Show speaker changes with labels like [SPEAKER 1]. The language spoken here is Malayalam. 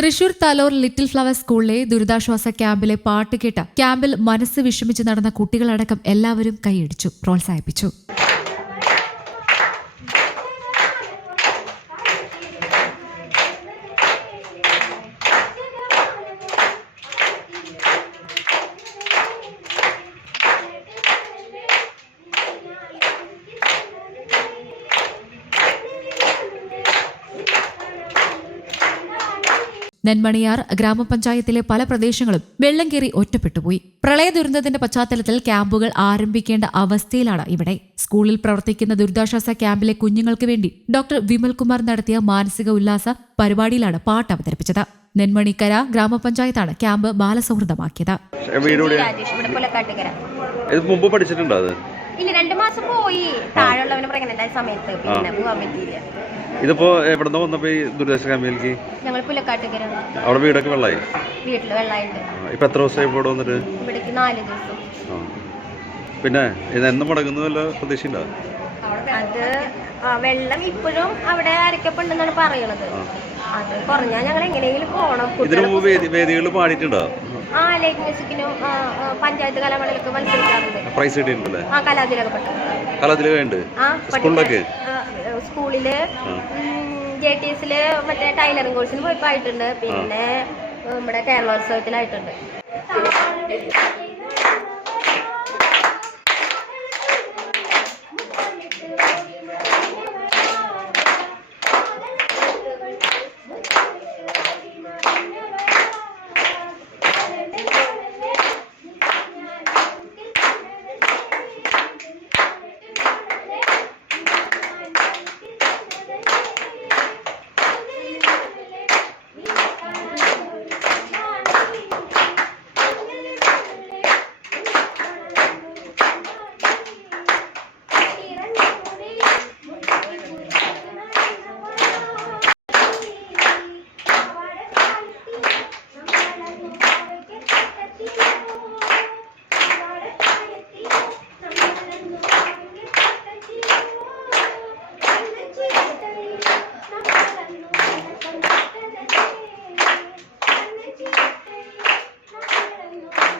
[SPEAKER 1] തൃശൂർ തലോർ ലിറ്റിൽ ഫ്ലവർ സ്കൂളിലെ ദുരിതാശ്വാസ ക്യാമ്പിലെ പാട്ട് കേട്ട ക്യാമ്പിൽ മനസ്സ് വിഷമിച്ച് നടന്ന കുട്ടികളടക്കം എല്ലാവരും കൈയടിച്ചു പ്രോത്സാഹിപ്പിച്ചു. നെന്മണിയാർ ഗ്രാമപഞ്ചായത്തിലെ പല പ്രദേശങ്ങളും വെള്ളം കയറി ഒറ്റപ്പെട്ടുപോയി. പ്രളയ ദുരന്തത്തിന്റെ പശ്ചാത്തലത്തിൽ ക്യാമ്പുകൾ ആരംഭിക്കേണ്ട അവസ്ഥയിലാണ് ഇവിടെ. സ്കൂളിൽ പ്രവർത്തിക്കുന്ന ദുരിതാശ്വാസ ക്യാമ്പിലെ കുഞ്ഞുങ്ങൾക്ക് വേണ്ടി ഡോക്ടർ വിമൽകുമാർ നടത്തിയ മാനസിക ഉല്ലാസ പരിപാടിയിലാണ് പാട്ട് അവതരിപ്പിച്ചത്. നെന്മണിക്കര ഗ്രാമപഞ്ചായത്താണ് ക്യാമ്പ് ബാലസൗഹൃദമാക്കിയത്.
[SPEAKER 2] മുമ്പ് പഠിച്ചിട്ടുണ്ടോ
[SPEAKER 3] ഇല്ല രണ്ടു മാസം പോയി. താഴെയുള്ളവന് പ്രഗ്നന്റ് ആയ സമയത്ത്. പിന്നെ പോകാൻ പറ്റിയില്ല.
[SPEAKER 2] ഇതിപ്പോ എവിടുന്ന് വന്നപ്പോ ഈ ദുരിതാശ്വാസ ക്യാമ്പിലേക്ക്?
[SPEAKER 3] ഞങ്ങൾ പുലക്കാട്ടുകര.
[SPEAKER 2] അവിടെ വീടൊക്കെ വെള്ളമായി
[SPEAKER 3] വീട്ടിൽ വെള്ളമായിട്ട്
[SPEAKER 2] ഇപ്പോ ഇപ്പൊ എത്ര ദിവസമായി ഇവിടെ വന്നിട്ട്?
[SPEAKER 3] ഇവിടേക്ക് നാല് ദിവസം.
[SPEAKER 2] ആ. പിന്നെ ഇത് എന്ന് മുടങ്ങുന്ന വല്ല പ്രതീക്ഷയുണ്ടോ?
[SPEAKER 3] അത് ആ, വെള്ളം ഇപ്പോഴും അവിടെ അരക്കപ്പെടുന്നെന്നാണ് പറയണത്. അത് കുറഞ്ഞാൽ ഞങ്ങൾ എങ്ങനെയെങ്കിലും പോണം ഇതിനു കുട്ടികളെ മുമ്പ് വേദി
[SPEAKER 2] വേദികളിൽ പാടിയിട്ടുണ്ടോ?
[SPEAKER 3] ആ ലൈറ്റ് മ്യൂസിക്കിനും പഞ്ചായത്ത് മത്സരിക്കാറുണ്ട്.
[SPEAKER 2] പ്രൈസ്
[SPEAKER 3] ആ കലാതിലൊക്കെ ആ സ്കൂളിലൊക്കെ? സ്കൂളിൽ ജെ ടി എസിൽ മറ്റേ ടൈലറിംഗ് കോഴ്സിന് പോയപ്പോ ആയിട്ടുണ്ട്. പിന്നെ നമ്മുടെ കേരളോത്സവത്തിലായിട്ടുണ്ട്.
[SPEAKER 4] Ella es la que más se ha hecho. Ella es la.